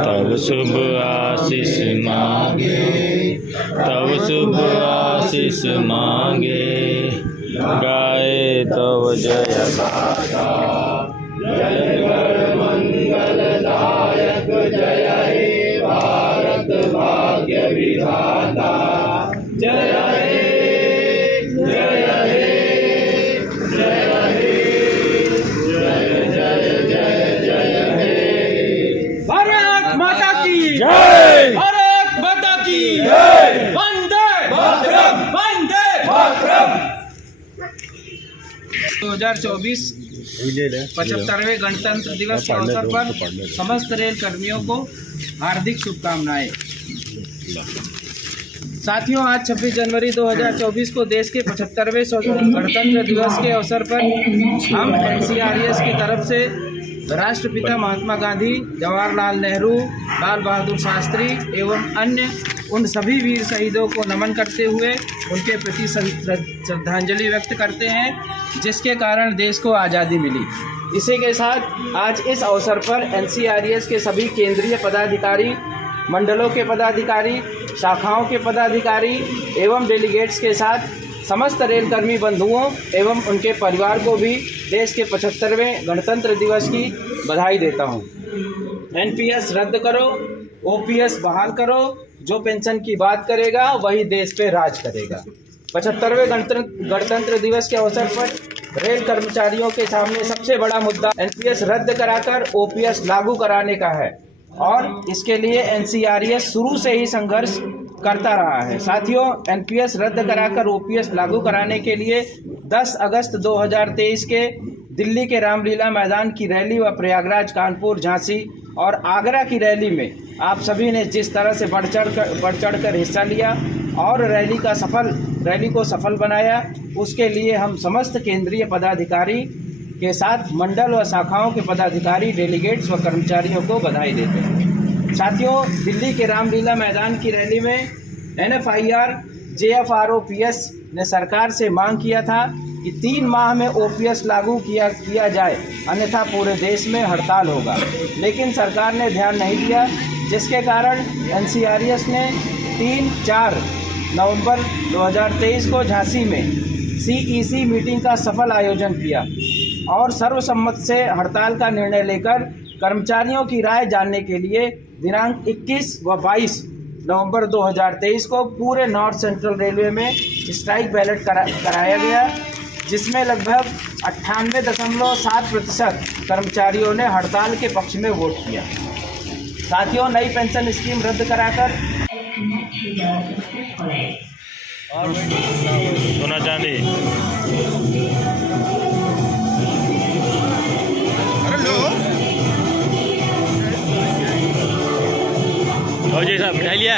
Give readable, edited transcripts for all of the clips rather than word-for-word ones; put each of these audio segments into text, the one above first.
तब शुभ आशीष मांगे, तब शुभ आशीष मांगे, गाए तब जय गाथा। जय मंगलदायक जय हे भारत भाग्य विधाता, जय हे जय हे जय हे जय जय जय जय हे। भारत माता की जय, भारत माता की जय, वंदे मातरम, वंदे मातरम। 2024 75वें गणतंत्र दिवस के अवसर पर समस्त रेल कर्मियों को हार्दिक शुभकामनाएं। साथियों, आज 26 जनवरी 2024 को देश के 75वें गणतंत्र दिवस के अवसर पर हम NCRES की तरफ से राष्ट्रपिता महात्मा गांधी, जवाहरलाल नेहरू, लाल बहादुर शास्त्री एवं अन्य उन सभी वीर शहीदों को नमन करते हुए उनके प्रति श्रद्धांजलि व्यक्त करते हैं, जिसके कारण देश को आज़ादी मिली। इसी के साथ आज इस अवसर पर NCRES के सभी केंद्रीय पदाधिकारी, मंडलों के पदाधिकारी, शाखाओं के पदाधिकारी एवं डेलीगेट्स के साथ समस्त रेलकर्मी बंधुओं एवं उनके परिवार को भी देश के 75वें गणतंत्र दिवस की बधाई देता हूं। NPS रद्द करो, OPS बहाल करो, जो पेंशन की बात करेगा वही देश पे राज करेगा। 75वें गणतंत्र दिवस के अवसर पर रेल कर्मचारियों के सामने सबसे बड़ा मुद्दा NPS रद्द कराकर OPS लागू कराने का है और इसके लिए NCRES शुरू से ही संघर्ष करता रहा है। साथियों, NPS रद्द कराकर OPS लागू कराने के लिए 10 अगस्त 2023 के दिल्ली के रामलीला मैदान की रैली व प्रयागराज, कानपुर, झांसी और आगरा की रैली में आप सभी ने जिस तरह से बढ़ चढ़ कर हिस्सा लिया और रैली को सफल बनाया, उसके लिए हम समस्त केंद्रीय पदाधिकारी के साथ मंडल व शाखाओं के पदाधिकारी, डेलीगेट्स व कर्मचारियों को बधाई देते हैं। साथियों, दिल्ली के रामलीला मैदान की रैली में NFIR JFROPS ने सरकार से मांग किया था कि 3 माह में OPS लागू किया जाए, अन्यथा पूरे देश में हड़ताल होगा, लेकिन सरकार ने ध्यान नहीं दिया, जिसके कारण NCRES ने 3-4 नवंबर 2023 को झांसी में CEC मीटिंग का सफल आयोजन किया और सर्वसम्मत से हड़ताल का निर्णय लेकर कर्मचारियों की राय जानने के लिए दिनांक 21 व 22 नवंबर 2023 को पूरे नॉर्थ सेंट्रल रेलवे में स्ट्राइक बैलेट कराया गया, जिसमें लगभग 98.7% कर्मचारियों ने हड़ताल के पक्ष में वोट किया। साथियों, नई पेंशन स्कीम रद्द कराकर सोना चांदी जी साहब मिठाई लिया।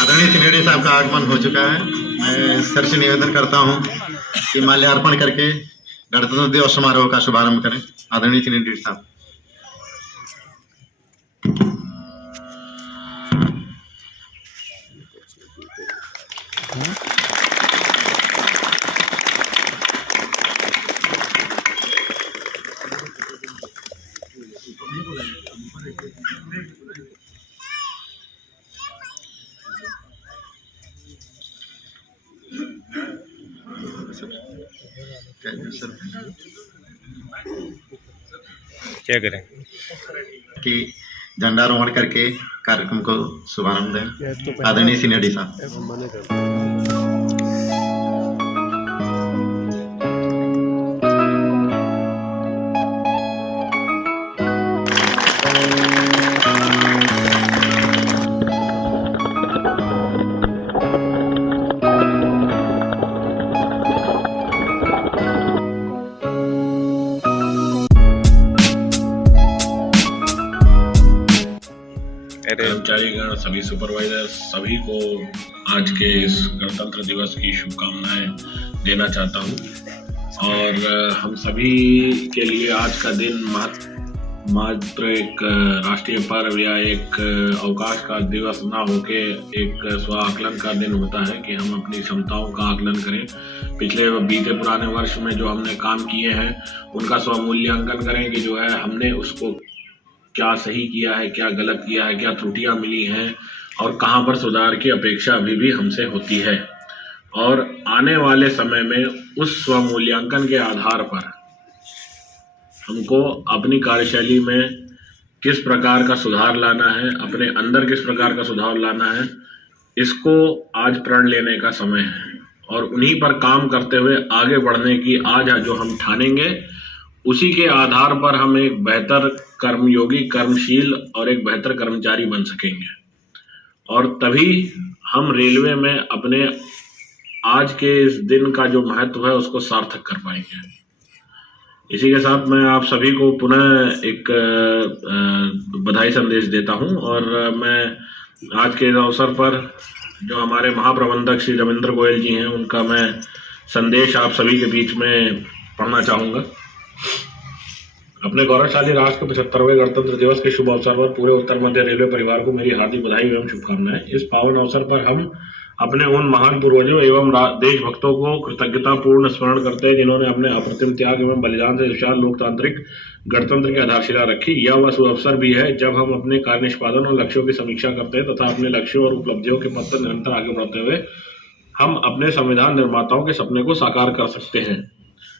आदरणीय सिनेडी साहब का आगमन हो चुका है। मैं सर से निवेदन करता हूं कि माल्यार्पण करके गणतंत्र दिवस समारोह का शुभारंभ करें। आदरणीय सिनेडी साहब। क्या करें कि झंडारोहण करके कार्यक्रम को शुभारंभ दें। आदरणीय सिनेडी साहब। कर्मचारीगण, सभी सुपरवाइजर, सभी को आज के इस गणतंत्र दिवस की शुभकामनाएं देना चाहता हूं। और हम सभी के लिए आज का दिन मात्र एक राष्ट्रीय पर्व या एक अवकाश का दिवस ना होके एक स्व आकलन का दिन होता है कि हम अपनी क्षमताओं का आकलन करें। पिछले बीते पुराने वर्ष में जो हमने काम किए हैं उनका स्व मूल्यांकन करें कि जो है हमने उसको क्या सही किया है, क्या गलत किया है, क्या त्रुटियां मिली हैं और कहां पर सुधार की अपेक्षा अभी भी हमसे होती है। और आने वाले समय में उस स्व मूल्यांकन के आधार पर हमको अपनी कार्यशैली में किस प्रकार का सुधार लाना है, अपने अंदर किस प्रकार का सुधार लाना है, इसको आज प्रण लेने का समय है। और उन्हीं पर काम करते हुए आगे बढ़ने की आज जो हम ठानेंगे उसी के आधार पर हम एक बेहतर कर्मयोगी, कर्मशील और एक बेहतर कर्मचारी बन सकेंगे। और तभी हम रेलवे में अपने आज के इस दिन का जो महत्व है उसको सार्थक कर पाएंगे। इसी के साथ मैं आप सभी को पुनः एक बधाई संदेश देता हूं। और मैं आज के अवसर पर जो हमारे महाप्रबंधक श्री रविंद्र गोयल जी हैं उनका मैं संदेश आप सभी के बीच में पढ़ना चाहूँगा। अपने गौरवशाली राष्ट्र के 75वें गणतंत्र दिवस के शुभ अवसर पर पूरे उत्तर मध्य रेलवे परिवार को मेरी हार्दिक बधाई एवं शुभकामनाएं। इस पावन अवसर पर हम अपने उन महान पूर्वजों एवं देशभक्तों को कृतज्ञतापूर्ण स्मरण करते हैं जिन्होंने अपने अप्रतिम त्याग एवं बलिदान से विशाल लोकतांत्रिक गणतंत्र की आधारशिला रखी। यह वह अवसर भी है जब हम अपने कार्य निष्पादन और लक्ष्यों की समीक्षा करते हैं तथा अपने लक्ष्यों और उपलब्धियों के पथ पर निरंतर आगे बढ़ते हुए हम अपने संविधान निर्माताओं के सपने को साकार कर सकते हैं।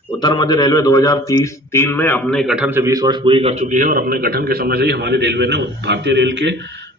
उत्तर मध्य रेलवे 2003 में अपने गठन से 20 वर्ष पूरी कर चुकी है और अपने गठन के समय से ही हमारी रेलवे ने भारतीय रेल के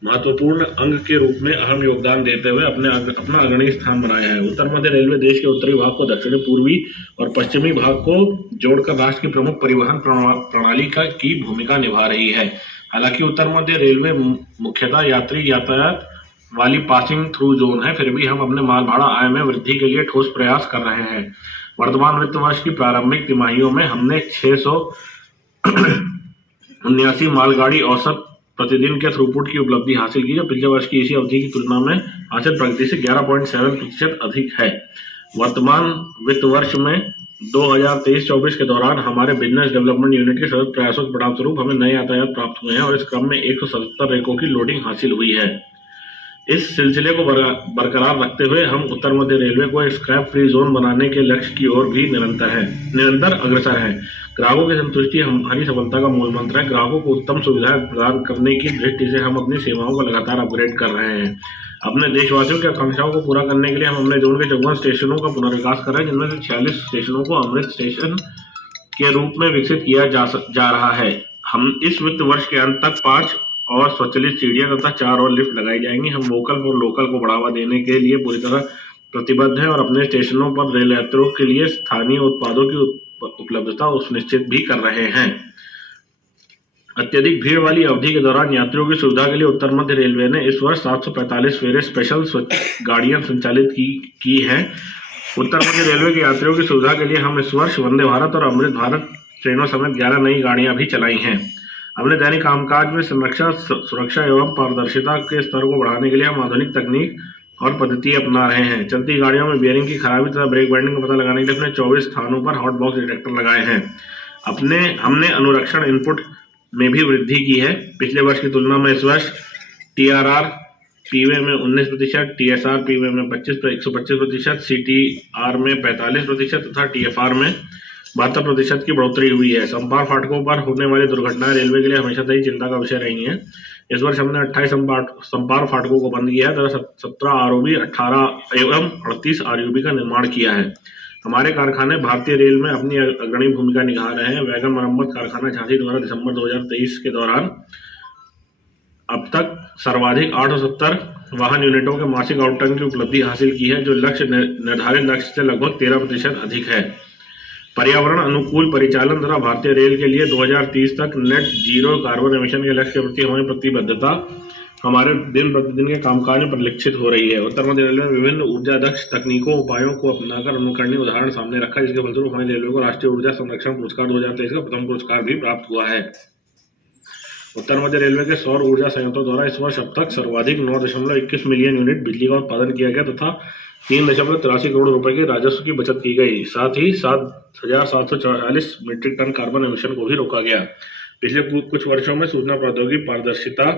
महत्वपूर्ण अंग के रूप में अहम योगदान देते हुए अपना अग्रणी स्थान बनाया है। उत्तर मध्य रेलवे देश के उत्तरी भाग को दक्षिणी, पूर्वी और पश्चिमी भाग को जोड़कर राष्ट्र की प्रमुख परिवहन प्रणाली की भूमिका निभा रही है। हालांकि उत्तर मध्य रेलवे मुख्यतः यात्री यातायात वाली पासिंग थ्रू जोन है, फिर भी हम अपने माल भाड़ा आय में वृद्धि के लिए ठोस प्रयास कर रहे हैं। वर्तमान वित्त वर्ष की प्रारंभिक तिमाहियों में हमने 679 मालगाड़ी औसत प्रतिदिन के थ्रूपुट की उपलब्धि हासिल की, जो पिछले वर्ष की इसी अवधि की तुलना में हासिल प्रगति से 11.7% अधिक है। वर्तमान वित्त वर्ष में 2023-24 के दौरान हमारे बिजनेस डेवलपमेंट यूनिट के सतत प्रयासों के परिणाम स्वरूप हमें नए यातायात प्राप्त हुए हैं और इस क्रम में 177 रेकों की लोडिंग हासिल हुई है। इस सिलसिले को बरकरार रखते हुए हम उत्तर मध्य रेलवे को एक स्क्रैप फ्री जोन बनाने के लक्ष्य की ओर भी निरंतर अग्रसर है। ग्राहकों की संतुष्टि हमारी सफलता का मूल मंत्र है। ग्राहकों को उत्तम सुविधाएं प्रदान करने की दृष्टि से हम अपनी सेवाओं को लगातार अपग्रेड कर रहे हैं। अपने देशवासियों की आकांक्षाओं को पूरा करने के लिए हम अपने जोन के 54 स्टेशनों का पुनर्विकास कर रहे हैं, जिनमें से 46 स्टेशनों को अमृत स्टेशन के रूप में विकसित किया जा रहा है। हम इस वित्त वर्ष के अंत तक 5 और स्वचालित सीढ़ियां तथा 4 और लिफ्ट लगाई जाएंगी। हम वोकल फॉर लोकल को बढ़ावा देने के लिए पूरी तरह प्रतिबद्ध हैं और अपने स्टेशनों पर रेल यात्रियों के लिए स्थानीय उत्पादों की उपलब्धता सुनिश्चित भी कर रहे हैं। अत्यधिक भीड़ वाली अवधि के दौरान यात्रियों की सुविधा के लिए उत्तर मध्य रेलवे ने इस वर्ष 745 फेरे स्पेशल गाड़ियां संचालित की है। उत्तर मध्य रेलवे के यात्रियों की सुविधा के लिए हम इस वर्ष वंदे भारत और अमृत भारत ट्रेनों समेत 11 नई गाड़ियां भी चलाई हैं। अपने दैनिक कामकाज में सुरक्षा एवं पारदर्शिता के स्तर को बढ़ाने के लिए हम आधुनिक तकनीक और पद्धति अपना रहे हैं। चलती गाड़ियों में बियरिंग की खराबी तथा ब्रेक बैंडिंग का पता लगाने के लिए अपने 24 स्थानों पर हॉट बॉक्स डिटेक्टर लगाए हैं। हमने अनुरक्षण इनपुट में भी वृद्धि की है। पिछले वर्ष की तुलना में इस वर्ष TRR पीवे में 19%, TSR पीवे में 125%, CTR में 45% तथा TFR में 72% की बढ़ोतरी हुई है। संपार फाटकों पर होने वाली दुर्घटनाएं रेलवे के लिए हमेशा से ही चिंता का विषय रही हैं। इस वर्ष हमने 28 संपार फाटकों को बंद किया है तथा 17 ROB, 18 एवं 38 RUB का निर्माण किया है। हमारे कारखाने भारतीय रेल में अपनी अग्रणी भूमिका निभा रहे हैं। वैगन मरम्मत कारखाना झांसी द्वारा दिसंबर 2023 के दौरान अब तक सर्वाधिक 870 वाहन यूनिटों के मासिक आउटटर्न की उपलब्धि हासिल की है, जो निर्धारित लक्ष्य से लगभग 13% अधिक है। पर्यावरण अनुकूल परिचालन तथा भारतीय रेल के लिए 2030 तक नेट जीरो कार्बन एमिशन के लक्ष्य के प्रति हमारी प्रतिबद्धता हमारे दिन प्रतिदिन के कामकाज में परिलक्षित हो रही है। उत्तर मध्य रेलवे ने विभिन्न ऊर्जा दक्ष तकनीकों उपायों को अपनाकर अनुकरणीय उदाहरण सामने रखा, जिसके फलस्वरूप हमारी रेलवे को राष्ट्रीय ऊर्जा संरक्षण पुरस्कार 2023 का प्रथम पुरस्कार भी प्राप्त हुआ है। उत्तर मध्य रेलवे के सौर ऊर्जा संयंत्रों द्वारा इस वर्ष अब तक सर्वाधिक 9.21 मिलियन यूनिट बिजली का उत्पादन किया गया तथा 3.83 करोड़ रुपए के राजस्व की बचत की गई। साथ ही 7,744 मीट्रिक टन कार्बन एमिशन को भी रोका गया। पिछले कुछ वर्षों में सूचना प्रौद्योगिकी पारदर्शिता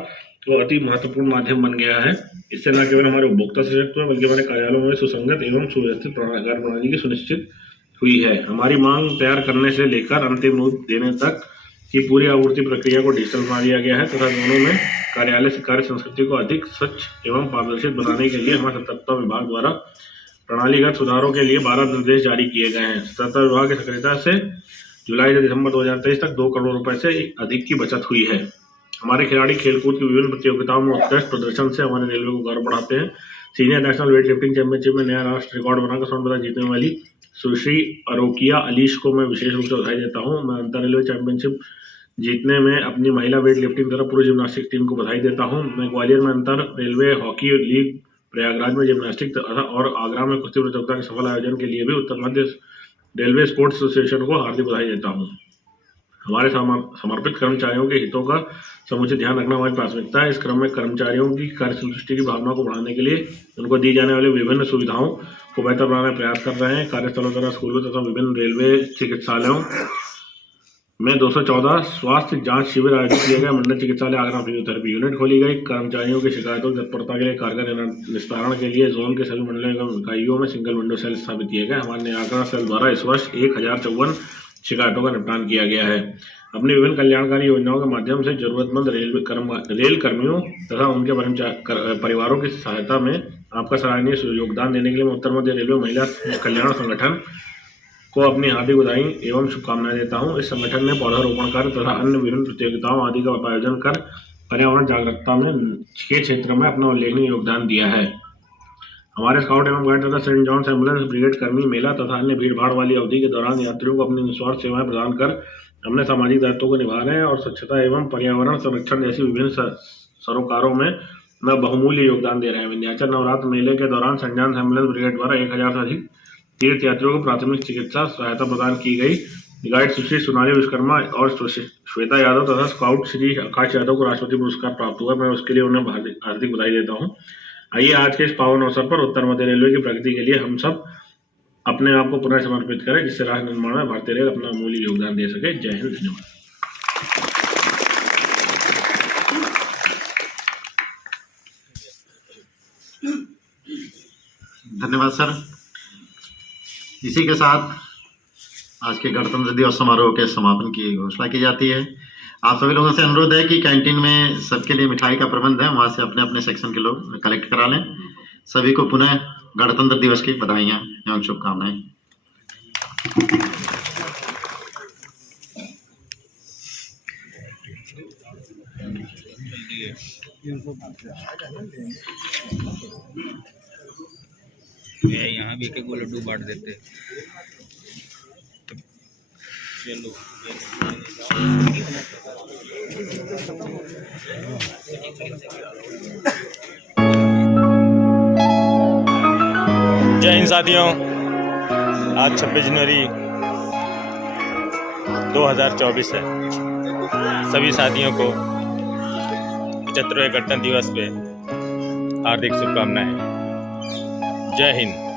तो अति महत्वपूर्ण माध्यम बन गया है। इससे न केवल हमारे उपभोक्ता सशक्त हुए बल्कि हमारे कार्यालयों में सुसंगत एवं सुव्यवस्थित प्रणाली की सुनिश्चित हुई है। हमारी मांग तैयार करने से लेकर अंतिम रूप देने तक की पूरी आपूर्ति प्रक्रिया को डिजिटल बना दिया गया है तथा दोनों में कार्यालय से कार्य संस्कृति को अधिक स्वच्छ एवं पारदर्शित बनाने के लिए हमारे सतर्कता विभाग द्वारा प्रणालीगत सुधारों के लिए 12 निर्देश जारी किए गए हैं। सतर्कता विभाग की सक्रियता से जुलाई से दिसंबर 2023 तक 2 करोड़ रुपए से अधिक की बचत हुई है। हमारे खिलाड़ी खेलकूद की विभिन्न प्रतियोगिताओं में उत्कृष्ट प्रदर्शन से हमारे रेलवे को गौरव बढ़ाते हैं। Senior national weight lifting championship में नया राष्ट्रीय रिकॉर्ड बनाकर स्वर्ण पदक जीतने वाली सुश्री अरोकिया अलीश को मैं विशेष रूप से बधाई देता हूं। मैं अंतर रेलवे चैंपियनशिप जीतने में अपनी महिला वेट लिफ्टिंग तथा पूरी जिम्नास्टिक टीम को बधाई देता हूं। मैं ग्वालियर में अंतर रेलवे हॉकी लीग, प्रयागराज में जिम्नास्टिक और आगरा में कुश्ती प्रतियोगिता के सफल आयोजन के लिए भी उत्तर मध्य रेलवे स्पोर्ट्स एसोसिएशन को हार्दिक बधाई देता हूं। हमारे समर्पित कर्मचारियों के हितों का समुचित ध्यान रखना हमारी प्राथमिकता है। इस क्रम में कर्मचारियों की कार्य संतुष्टि की भावना को बढ़ाने के लिए उनको दी जाने वाली विभिन्न सुविधाओं को बेहतर बनाने का प्रयास कर रहे हैं। कार्यस्थलों तथा स्कूलों तथा विभिन्न रेलवे चिकित्सालयों में 214 स्वास्थ्य जांच शिविर आयोजित किए गए। मंडल चिकित्सालय आगरा फिजियोथेरेपी यूनिट खोली गई। कर्मचारियों की शिकायतों की तत्परता के लिए कारगर निस्तारण के लिए जोन के सभी मंडलों एवं इकाइयों में सिंगल विंडो सेल स्थापित किए गए। हमारे आगरा सेल द्वारा इस वर्ष 1054 शिकायतों का निपटान किया गया है। अपनी विभिन्न कल्याणकारी योजनाओं के माध्यम से जरूरतमंद रेल कर्मियों तथा उनके परिवारों की सहायता में आपका सराहनीय योगदान देने के लिए मैं उत्तर मध्य रेलवे महिला कल्याण संगठन को अपनी हार्दिक बधाई एवं शुभकामनाएं देता हूं। इस संगठन ने पौधारोपण कार्य तथा अन्य विभिन्न प्रतियोगिताओं आदि का आयोजन कर पर्यावरण जागरूकता में के क्षेत्र में अपना उल्लेखनीय योगदान दिया है। हमारे स्काउट एवं गाइड तथा सेंट जॉन्स एम्बुलेंस ब्रिगेड कर्मी मेला तथा अन्य भीड़ भाड़ वाली अवधि के दौरान यात्रियों को अपनी निस्वार्थ सेवाएं प्रदान कर अपने सामाजिक दायित्वों को निभा रहे हैं और स्वच्छता एवं पर्यावरण संरक्षण जैसी विभिन्न सरोकारों में बहुमूल्य योगदान दे रहे हैं। विंध्याचल नवरात्र मेले के दौरान सेंट जॉन्स एम्बुलेंस ब्रिगेड द्वारा 1000 से अधिक तीर्थ यात्रियों को प्राथमिक चिकित्सा सहायता प्रदान की गई। गाइड सुश्री सोनाली विश्वकर्मा और श्वेता यादव तथा स्काउट श्री आकाश यादव को राष्ट्रपति पुरस्कार प्राप्त हुआ। मैं उसके लिए उन्हें हार्दिक बधाई देता हूं। आइए आज के इस पावन अवसर पर उत्तर मध्य रेलवे की प्रगति के लिए हम सब अपने आप को पुनः समर्पित करें, जिससे राष्ट्र निर्माण में भारतीय रेल अपना अमूल्य योगदान दे सके। जय हिंद, धन्यवाद। धन्यवाद सर। इसी के साथ आज के गणतंत्र दिवस समारोह के समापन की घोषणा की जाती है। आप सभी लोगों से अनुरोध है कि कैंटीन में सबके लिए मिठाई का प्रबंध है, वहां से अपने अपने सेक्शन के लोग कलेक्ट करा लें। सभी को पुनः गणतंत्र दिवस की बधाइयां एवं शुभकामनाएं। यहाँ भी एक लड्डू बांट देते। चलो जय हिंद साथियों। आज 26 जनवरी 2024 है। सभी साथियों को 75वें गणतंत्र दिवस पे हार्दिक शुभकामनाएं। जय हिंद।